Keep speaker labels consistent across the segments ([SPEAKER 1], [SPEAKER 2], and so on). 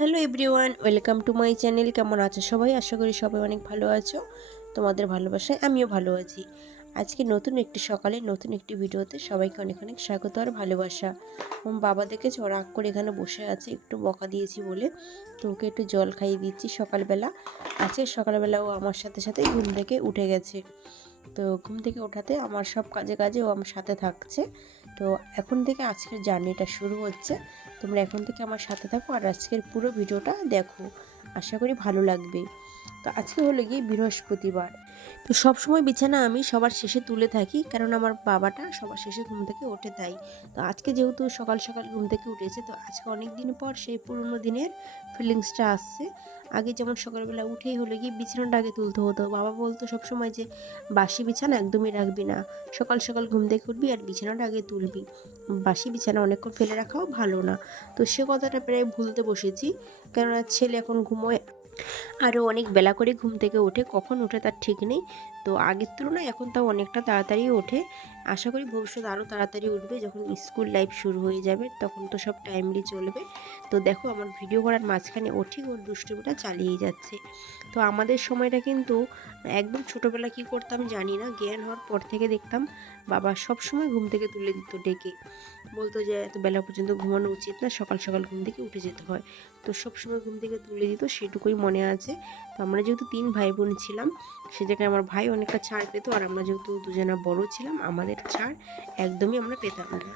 [SPEAKER 1] Hello everyone, welcome to my channel. কেমন আছো সবাই? আশা করি সবাই অনেক ভালো আছো। তোমাদের ভালোবাসায় আমিও ভালো আছি। আজকে নতুন একটি সকালে, নতুন একটি ভিডিওতে সবাইকে অনেক অনেক স্বাগত আর ভালোবাসা। আমার বাবা দেখেছে রাগ করে এখানে বসে আছে, একটু বকা দিয়েছি বলে। তো ওকে একটু জল খাইয়ে দিচ্ছি সকালবেলা। আজকে সকালবেলা ও আমার সাথে সাথে ঘুম থেকে উঠে গেছে। তো ঘুম থেকে ওঠাতে আমার সব কাজে কাজে ও আমার সাথে থাকছে। তো এখন থেকে আজকের জার্নিটা শুরু হচ্ছে। তোমরা এখন থেকে আমার সাথে থাকো আর আজকের পুরো ভিডিওটা দেখো। আশা করি ভালো লাগবে। তো আজকে হলো গিয়ে বৃহস্পতিবার। তো সব সময় বিছানা আমি সবার শেষে তুলে থাকি, কারণ আমার বাবাটা সবার শেষে ঘুম থেকে ওঠে তাই। তো আজকে যেহেতু সকাল সকাল ঘুম থেকে উঠেছে, তো আজকে অনেক দিন পর সেই পুরনো দিনের ফিলিংসটা আসছে। আগে যেমন সকালবেলা উঠেই হলে গিয়ে বিছানাটা আগে তুলতে হতো, বাবা বলতো সবসময় যে, বাসি বিছানা একদমই রাখবি না। সকাল সকাল ঘুম থেকে উঠবি আর বিছানাটা আগে তুলবি। বাসি বিছানা অনেকক্ষণ ফেলে রাখাও ভালো না। তো সে কথাটা প্রায় ভুলতে বসেছি, কেননা ছেলে এখন ঘুমোয় আরও অনেক বেলা করে ঘুম থেকে ওঠে কখন ওঠে তার ঠিক নেই। তো আগের তুলনায় এখন তাও অনেকটা তাড়াতাড়ি ওঠে। আশা করি ভবিষ্যৎ আরও তাড়াতাড়ি উঠবে। যখন স্কুল লাইফ শুরু হয়ে যাবে, তখন তো সব টাইমলি চলবে। তো দেখো, আমার ভিডিও করার মাঝখানে ও ঠিক ওর দুষ্টুমিটা চালিয়ে যাচ্ছে। তো আমাদের সময়টা কিন্তু একদম ছোটোবেলা কি করতাম জানি না। জ্ঞান হওয়ার পর থেকে দেখতাম, বাবা সব সময় ঘুম থেকে তুলে দিত ডেকে। বলতো যে, এত বেলা পর্যন্ত ঘুমানো উচিত না, সকাল সকাল ঘুম থেকে উঠে যেতে হয়। তো সব সময় ঘুম থেকে তুলে দিত, সেটুকুই মনে আছে। তো আমরা যেহেতু তিন ভাই বোন ছিলাম, সে জায়গায় আমার ভাই অনেকটা ছাড় পেত, আর আমরা যেহেতু দুজনা বড় ছিলাম, আমাদের ছাড় একদমই আমরা পেতাম না।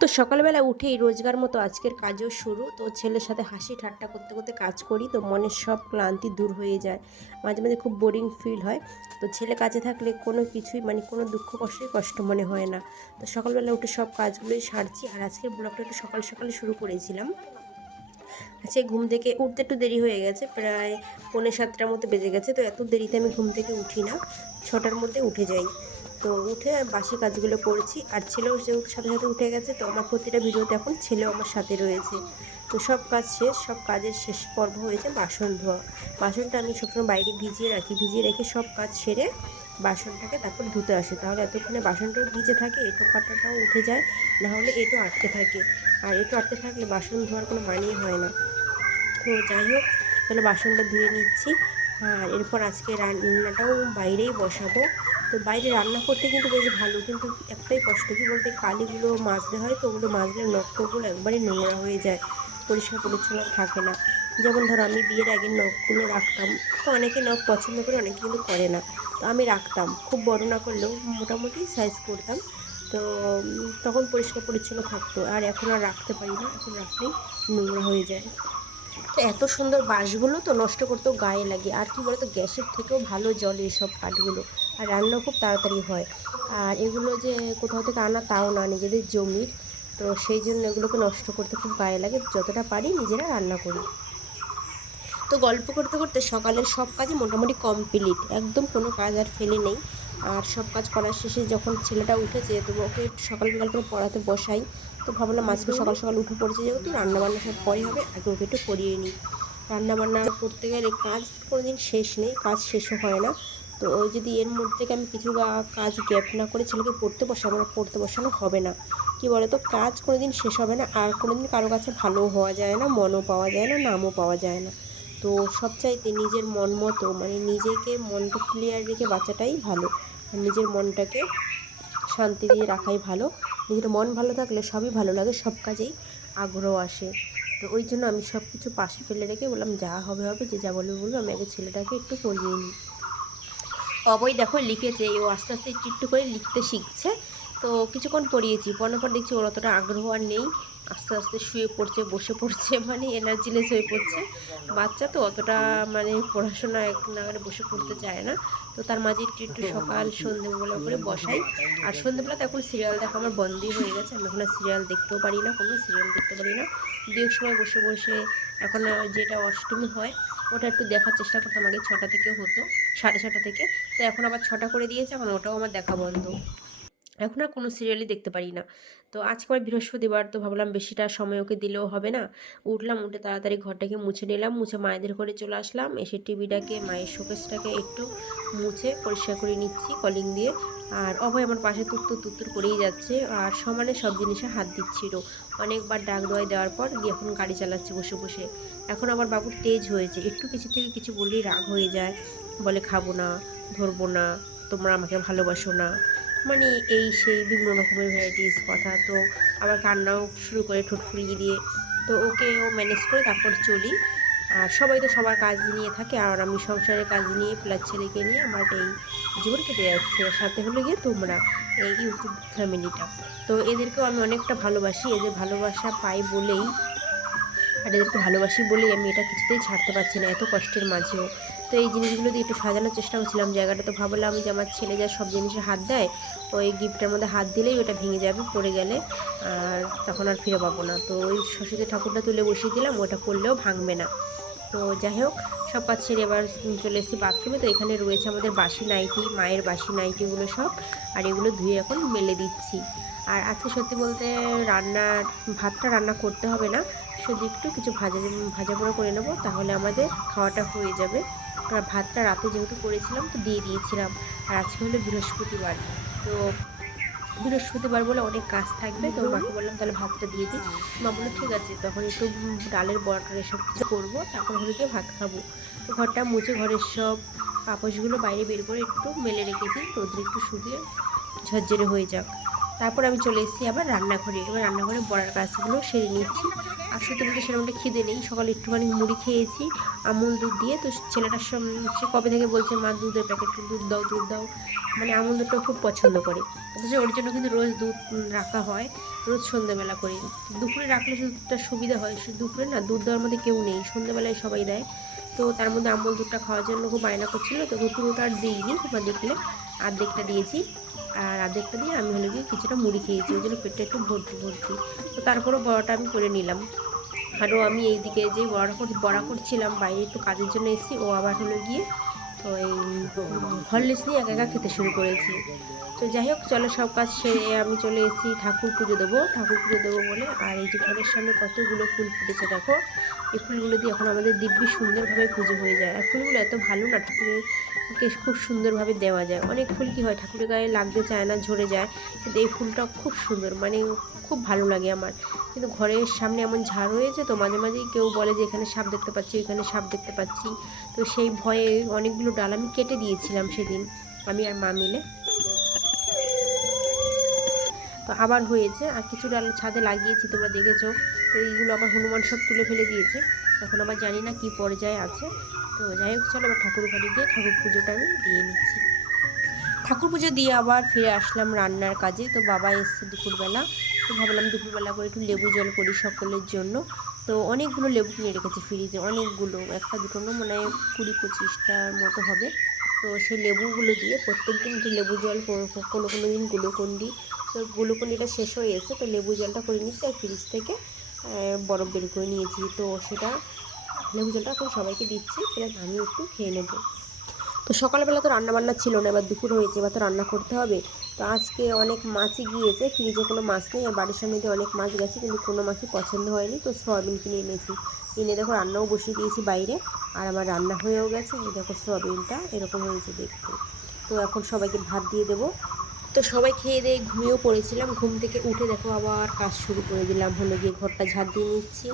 [SPEAKER 1] তো সকালবেলা উঠেই রোজগার মতো আজকের কাজও শুরু। তো ছেলের সাথে হাসি ঠাট্টা করতে করতে কাজ করি, তো মনের সব ক্লান্তি দূর হয়ে যায়। মাঝে মাঝে খুব বোরিং ফিল হয়। তো ছেলে কাজে থাকলে কোনো কিছুই মানে কোনো দুঃখ কষ্টই কষ্ট মনে হয় না। তো সকালবেলা উঠে সব কাজগুলোই সারছি, আর আজকের ব্লগটা একটু সকাল সকালে শুরু করেছিলাম। আজকে ঘুম থেকে উঠতে একটু দেরি হয়ে গেছে, প্রায় পৌনে সাতটার মতো বেজে গেছে, তো এত দেরিতে আমি ঘুম থেকে উঠি না, ছটার মধ্যে উঠে যাই। তো উঠে বাসি কাজগুলো করছি, আর ছেলেও সাথে সাথে উঠে গেছে, তো আমার প্রতিটা ভিডিওতে এখন ছেলেও আমার সাথে রয়েছে। তো সব কাজ শেষ, সব কাজের শেষ পর্ব হয়েছে বাসন ধোয়া। বাসনটা আমি সবসময় বাইরে ভিজিয়ে রাখি, ভিজিয়ে রেখে সব কাজ সেরে বাসনটাকে তারপর ধুতে আসে, তাহলে এতক্ষণে বাসনটাও ভিজে থাকে, এঁটো কাটাটাও উঠে যায়, না হলে এঁটো আটকে থাকে। আর এঁটো আটকে থাকলে বাসন ধোয়ার কোনো মানেই হয় না। তো যাই হোক তাহলে বাসনটা ধুয়ে নিচ্ছি। আর এরপর আজকে রান্নাটাও বাইরেই বসাবো। তো বাইরে রান্না করতে কিন্তু বেশ ভালো, কিন্তু একটাই কষ্ট কি বলতে, কালিগুলো মাজতে হয় তো ওগুলো মাজলে নখগুলো একবারই নোংরা হয়ে যায়, পরিষ্কার পরিচ্ছন্ন থাকে না। যেমন ধরো আমি বিয়ের আগে নখগুলো রাখতাম, তো অনেকে নখ পছন্দ করে, অনেকে কিন্তু করে না। তো আমি রাখতাম, খুব বড় না করলেও মোটামুটি সাইজ করতাম। তো তখন পরিষ্কার পরিচ্ছন্ন থাকতো, আর এখন আর রাখতে পারি না, এখন রাখলেই নোংরা হয়ে যায়। তো এত সুন্দর বাঁশগুলো তো নষ্ট করতেও গায়ে লাগে। আর কি বলতো, গ্যাসের থেকেও ভালো জলে এসব কাঠগুলো আর রান্না খুব তাড়াতাড়ি হয়। আর এগুলো যে কোথাও থেকে আনা তাও না, নিজেদের জমির তো সেই জন্য এগুলোকে নষ্ট করতে খুব গায়ে লাগে। যতটা পারি নিজেরা রান্না করি। তো গল্প করতে করতে সকালের সব কাজই মোটামুটি কমপ্লিট একদম কোনো কাজ আর ফেলে নেই। আর সব কাজ করার শেষে যখন ছেলেটা উঠেছে, তো ওকে সকাল বিকাল করে পড়াতে বসাই। তো ভাবলাম আজকে সকাল সকাল উঠে পড়েছে, যেহেতু রান্নাবান্না সব পরে হবে, আগে ওকে একটু পড়িয়ে নিই। রান্নাবান্না করতে গেলে কাজ কোনো দিন শেষ নেই, কাজ শেষও হয় না। তো ওই যদি এর মধ্যে থেকে আমি কিছু কাজ গ্যাপ না করে ছেলেকে পড়তে বসাবো আমার পড়তে বসানো হবে না। কি বলে তো কাজ কোনো দিন শেষ হবে না, আর কোনো দিন কারও কাছে ভালোও হওয়া যায় না, মনও পাওয়া যায় না, নামও পাওয়া যায় না। তো সবচাইতে নিজের মন মতো মানে নিজেকে মনটা ক্লিয়ার রেখে বাঁচাটাই ভালো। নিজের মনটাকে শান্তি দিয়ে রাখাই ভালো। নিজের মন ভালো থাকলে সবই ভালো লাগে, সব কাজেই আগ্রহ আসে। তো ওই জন্য আমি সব কিছু পাশে ফেলে রেখে বললাম, যা হবে হবে, যে যা বলবে, বলব, আমি আগে ছেলেটাকে একটু পড়িয়ে নিই। অবৈ দেখো লিখেছে, ও আস্তে আস্তে একটু একটু করে লিখতে শিখছে। তো কিছুক্ষণ পড়িয়েছি, পড়ানোর পর দেখছি ওর অতটা আগ্রহ আর নেই। আস্তে আস্তে শুয়ে পড়ছে, বসে পড়ছে মানে এনার্জিলেস হয়ে পড়ছে। বাচ্চা তো অতটা মানে পড়াশোনা এক নাগারে বসে পড়তে চায় না। তো তার মাঝে একটু একটু সকাল, সন্ধেবেলা করে বসাই। আর সন্ধেবেলা তো এখন সিরিয়াল দেখা আমার বন্ধই হয়ে গেছে। আমি এখন সিরিয়াল দেখতেও পারি না, কোনো সিরিয়াল দেখতে পারি না। দু সময় বসে বসে এখন যেটা অষ্টমী হয়, ওটা একটু দেখার চেষ্টা করতাম। আগে ছটা থেকে হতো, সাড়ে ছটা থেকে। তো এখন আবার ছটা করে দিয়েছে, এখন ওটাও আমার দেখা বন্ধ। এখন আর কোনো সিরিয়ালই দেখতে পারি না। তো আজকে আবার বৃহস্পতিবার, তো ভাবলাম বেশিটা সময় ওকে দিলেও হবে না। উঠলাম, উঠে তাড়াতাড়ি ঘরটাকে মুছে নিলাম, মুছে মায়েদের ঘরে চলে আসলাম। এসে টিভিটাকে, মায়ের শোকেসটাকে একটু মুছে পরিষ্কার করে নিচ্ছি কলিং দিয়ে। আর অভয় আমার পাশে তুত্তুর তুত্তুর করেই যাচ্ছে আর সমানে সব জিনিসে হাত দিচ্ছিল। অনেকবার ডাক দোয়াই দেওয়ার পর দিয়ে এখন গাড়ি চালাচ্ছে বসে বসে। এখন আবার বাবুর তেজ হয়েছে, একটু কিছু থেকে কিছু বললেই রাগ হয়ে যায়। বলে, খাব না, ধরবো না, তোমরা আমাকে ভালোবাসো না। মানে এই সেই বিভিন্ন রকমের ভ্যারাইটিস কথা। তো আবার কান্নাও শুরু করে, ঠোঁট ফুলিয়ে দিয়ে। তো ওকেও ম্যানেজ করে তারপর চলি। আর সবাই তো সবার কাজ নিয়ে থাকে, আর আমি সংসারের কাজ নিয়ে প্লাস ছেলেকে নিয়ে আমার এই জীবন কেটে যাচ্ছে। সাথে হলো গিয়ে তোমরা, এই ইউটিউব ফ্যামিলিটা তো এদেরকেও আমি অনেকটা ভালোবাসি, এদের ভালোবাসা পাই বলেই, আর এদেরকে ভালোবাসি বলেই আমি এটা কিছুতেই ছাড়তে পারছি না, এত কষ্টের মাঝেও। তো এই জিনিসগুলো দিয়ে একটু সাজানোর চেষ্টা করছিলাম। জায়গাটা তো ভাবলাম যে আমার ছেলে যা সব জিনিসে হাত দেয় তো ওই গিফটের মধ্যে হাত দিলেই ওটা ভেঙে যাবে, পড়ে গেলে আর তখন আর ফিরে পাবো না। তো ওই সরস্বতী ঠাকুরটা তুলে বসিয়ে দিলাম, ওটা করলেও ভাঙবে না। তো যাই হোক, সব কাজ ছেড়ে এবার চলে এসেছি বাথরুমে তো এখানে রয়েছে আমাদের বাসি নাইটি, মায়ের বাসি নাইটিগুলো সব, আর এগুলো ধুয়ে এখন মেলে দিচ্ছি। আর আজকে সত্যি বলতে রান্নার, ভাতটা রান্না করতে হবে না, শুধু একটু কিছু ভাজা ভাজা পোড়া করে নেব, তাহলে আমাদের খাওয়াটা হয়ে যাবে। ভাতটা রাতে যেহেতু করেছিলাম, তো দিয়ে দিয়েছিলাম। আর আজকে হলো বৃহস্পতিবার। তো বৃহস্পতিবার বলে অনেক কাজ থাকবে, তো মাকে বললাম তাহলে ভাতটা দিয়ে দিই। মা বলল, ঠিক আছে, তখন একটু ডালের বড়াটা এসব কিছু করব, তারপর হলে গিয়ে ভাত খাব। তো ঘরটা মুছে ঘরের সব কাপড়গুলো বাইরে বের করে একটু মেলে রেখেছি রোদ্রে একটু শুকিয়ে ঝরঝরে হয়ে যাক। তারপর আমি চলে এসেছি আবার রান্নাঘরে। এবার রান্নাঘরে বড়ার কাজগুলো সেরে নিচ্ছি। আর সত্যি সেরকমটা খিদে নেই। সকালে একটুখানি মুড়ি খেয়েছি আমুল দুধ দিয়ে। তো ছেলেটার সে কবে থেকে বলছে, মা, দুধের প্যাকেট দুধ দাও দুধ দাও। মানে আমুল দুধটা খুব পছন্দ করে। অথচ ওর জন্য কিন্তু রোজ দুধ রাখা হয়। রোজ সন্ধ্যেবেলা করে দুপুরে রাখলে দুধটা সুবিধা হয়। দুপুরে না, দুধ দেওয়ার মধ্যে কেউ নেই। সন্ধ্যেবেলায় সবাই দেয়। তো তার মধ্যে আমুল দুধটা খাওয়ার জন্য খুব বায়না করছিল, তো পুরোটা আর দিইনি তোমরা দেখলে আর্ধেকটা দিয়েছি আর আর্ধেকটা দিয়ে আমি হলো গিয়ে কিছুটা মুড়ি খেয়েছি, ওই জন্য পেটটা একটু ভর্তি ভর্তি। তো তারপরেও বড়াটা আমি করে নিলাম। আরও আমি এইদিকে যে বড়া বড়া করছিলাম, বাইরে একটু কাজের জন্য এসেছি, ও আবার হলো গিয়ে তো ওই হরলিক্স নিয়ে একা একা খেতে শুরু করেছি। তো যাই হোক, চলো সব কাজ সেরে আমি চলে এসেছি ঠাকুর পুজো দেবো। ঠাকুর পুজো দেবো বলে, আর এই যে ঘরের সামনে কতগুলো ফুল ফুটেছে দেখো। এই ফুলগুলো দিয়ে এখন আমাদের দিব্যি সুন্দরভাবে পুজো হয়ে যায়। আর ফুলগুলো এত ভালো না, ঠাকুরকে খুব সুন্দরভাবে দেওয়া যায়। অনেক ফুল কী হয়, ঠাকুরের গায়ে লাগতে চায় না, ঝরে যায়। কিন্তু এই ফুলটা খুব সুন্দর মানে খুব ভালো লাগে আমার। কিন্তু ঘরের সামনে এমন ঝাড় হয়েছে তো মাঝে মাঝেই কেউ বলে যে, এখানে সাপ দেখতে পাচ্ছি এখানে সাপ দেখতে পাচ্ছি। তো সেই ভয়ে অনেকগুলো ডাল আমি কেটে দিয়েছিলাম সেদিন, আমি আর মা মিলে। তো আবার হয়েছে। আর কিছু ডাল ছাদে লাগিয়েছি, তোমরা দেখেছ। তো এইগুলো আবার হনুমান সব তুলে ফেলে দিয়েছে। এখন আবার জানি না কি পর্যায়ে আছে। তো যাই হোক, চলো আবার ঠাকুর ঘরে গিয়ে ঠাকুর পুজোটা আমি দিয়ে নিচ্ছি। ঠাকুর পুজো দিয়ে আবার ফিরে আসলাম রান্নার কাজে। তো বাবা এসছে দুপুরবেলা। তো ভাবলাম দুপুরবেলা করে একটু লেবু জল করি সকলের জন্য। তো অনেকগুলো লেবু কিনে রেখেছি ফ্রিজে, অনেকগুলো। একটা দুটো না মনে কুড়ি পঁচিশটার মতো হবে। তো সেই লেবুগুলো দিয়ে প্রত্যেক দিন একটু লেবু জল কোনো কোনো দিন গ্লুকন্ডি তো গ্লুকন্ডিটা শেষ হয়ে এসে তো লেবু জলটা করে নিচ্ছি আর ফ্রিজ থেকে বরফ বের করে নিয়েছি। তো সেটা লেবু জলটা এখন সবাইকে দিচ্ছি প্লাস আমিও একটু খেয়ে নেব। তো সকালবেলা তো রান্না বান্না ছিল না, এবার দুপুর হয়েছে, এবার তো রান্না করতে হবে। তো আজকে অনেক মাছই গিয়েছে, ফ্রিজে কোনো মাছ নেই, আর বাড়ির সামনে দিয়ে অনেক মাছ গেছে, কিন্তু কোনো মাছই পছন্দ হয়নি। তো সয়াবিন কিনে এনেছি। এনে দেখো রান্নাও বসিয়ে দিয়েছি বাইরে, আর আমার রান্না হয়েও গেছে। এই দেখো সয়াবিনটা এরকম হয়েছে দেখতে। তো এখন সবাইকে ভাত দিয়ে দেবো। তো সবাই খেয়ে দিয়ে ঘুমিয়েও পড়েছিলাম। ঘুম থেকে উঠে দেখো আবার কাজ শুরু করে দিলাম। হলো গিয়ে ঘরটা ঝাঁট দিয়ে নিচ্ছি।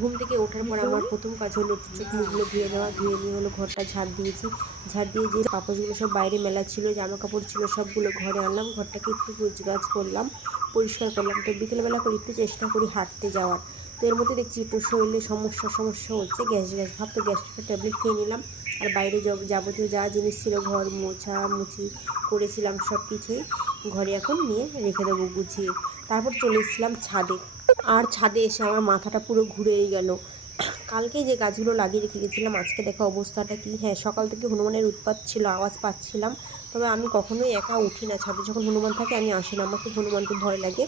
[SPEAKER 1] ঘুম থেকে ওঠার পর আমার প্রথম কাজ হলো চোখ মুখগুলো ধুয়ে দেওয়া ধুয়ে নিয়ে হলো ঘরটা ঝাঁট দিয়েছি। ঝাঁট দিয়ে যে কাপড়গুলো সব বাইরে মেলা ছিল, জামা কাপড় ছিল, সবগুলো ঘরে আনলাম। ঘরটাকে একটু গাছ করলাম। পরিষ্কার করলাম। তো বিকেলবেলা করে একটু চেষ্টা করি হাঁটতে যাওয়ার। তো এর মধ্যে দেখছি একটু শরীরে সমস্যা সমস্যা হচ্ছে। গ্যাস গ্যাস ভাবতো গ্যাসটা ট্যাবলেট খেয়ে নিলাম। আর বাইরে যাবতীয় যা জিনিস ছিল, ঘর মোছা, মুছি করেছিলাম সব কিছুই ঘরে এখন নিয়ে রেখে দেবো গুছিয়ে। তারপর চলে এসেছিলাম ছাদে। আর ছাদে এসে আমার মাথাটা পুরো ঘুরেই গেল। কালকেই যে গাছগুলো লাগিয়ে রেখে গেছিলাম, আজকে দেখা অবস্থাটা কি? হ্যাঁ সকাল থেকে হনুমানের উৎপাত ছিল, আওয়াজ পাচ্ছিলাম। তবে আমি কখনোই একা উঠি না। ছাদে যখন হনুমান থাকে, আমি আসি না। আমাকে হনুমানকে ভয় লাগে।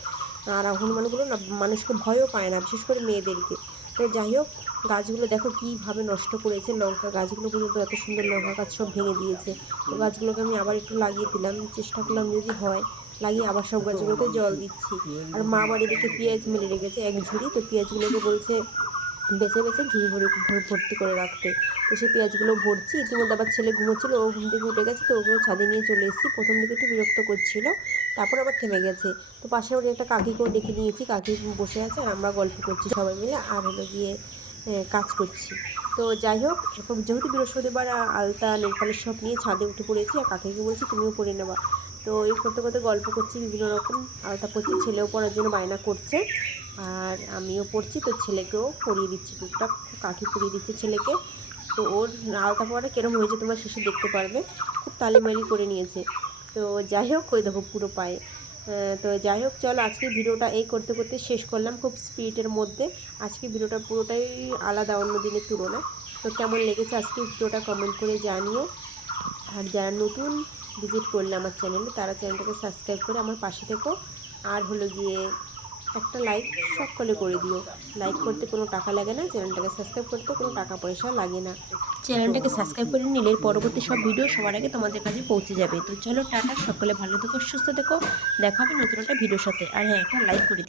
[SPEAKER 1] আর হনুমানগুলো না, মানুষকে ভয়ও পায় না, বিশেষ করে মেয়েদেরকে। তো যাই হোক, গাছগুলো দেখো কীভাবে নষ্ট করেছে লঙ্কা গাছগুলো পর্যন্ত এত সুন্দর লঙ্কা গাছ সব ভেঙে দিয়েছে। তো গাছগুলোকে আমি আবার একটু লাগিয়ে দিলাম, চেষ্টা করলাম যদি হয়, লাগিয়ে আবার সব গাছগুলোতে জল দিচ্ছি। আর মা আমার এদিকে পেঁয়াজ মেলে রেখেছে, এক ঝুড়ি, তো পেঁয়াজগুলোকে বলছে বেছে বেছে ঝুড়ি ভরে ভরে ভর্তি করে রাখতে। তো সেই পেঁয়াজগুলো ভরছি। ইতিমধ্যে আবার ছেলে ঘুমোচ্ছিল, ও ঘুম থেকে উঠে গেছে, তো ওকেও ছাদে নিয়ে চলে এসেছি। প্রথম দিকে একটু বিরক্ত করছিল, তারপর আবার থেমে গেছে। তো পাশে ওর একটা কাকিকেও ডেকে নিয়েছি। কাকি বসে আছে আর আমরা গল্প করছি সবাই মিলে আর হলো গিয়ে কাজ করছি। তো যাই হোক, এখন যেহেতু বৃহস্পতিবার আলতা নেলপালিশ সব নিয়ে ছাদে উঠে পড়েছি আর কাকিকে বলছি তুমিও পরে নেবা। তো এই করতে করতে গল্প করছি, বিভিন্ন রকম আলতা পড়ছি, ছেলেও পড়ার জন্য বায়না করছে। আর আমিও পড়ছি, তো ছেলেকেও পরিয়ে দিচ্ছি, টুকটাক কাঠি পরিয়ে দিচ্ছে ছেলেকে। তো ওর আলতা পড়াটা কীরকম হয়েছে তোমরা শেষে দেখতে পারবে, খুব তালিমালি করে নিয়েছে। তো যাই হোক, ওই দেখো পুরো পায়ে। তো যাই হোক, চলো আজকে ভিডিওটা এই করতে করতে শেষ করলাম খুব স্পিডের মধ্যে। আজকে ভিডিওটা পুরোটাই আলাদা, অন্য দিনের তুলনায়। তো কেমন লেগেছে আজকে ভিডিওটা কমেন্ট করে জানিও। আর যারা নতুন ভিজিট করলে আমার চ্যানেলে তারা চ্যানেলটাকে সাবস্ক্রাইব করে আমার পাশে থেকো। আর হলো গিয়ে একটা লাইক সকলে করে দিও। লাইক করতে কোনো টাকা লাগে না, চ্যানেলটাকে সাবস্ক্রাইব করতে কোনো টাকা পয়সা লাগে না। চ্যানেলটাকে সাবস্ক্রাইব করে নিলে পরবর্তী সব ভিডিও সবার আগে তোমাদের কাছে পৌঁছে যাবে। তো চলো টাটা, সকলে ভালো থেকো, সুস্থ থেকো। দেখাবে নতুন একটা ভিডিওর সাথে। আর হ্যাঁ একটা লাইক করে দিও।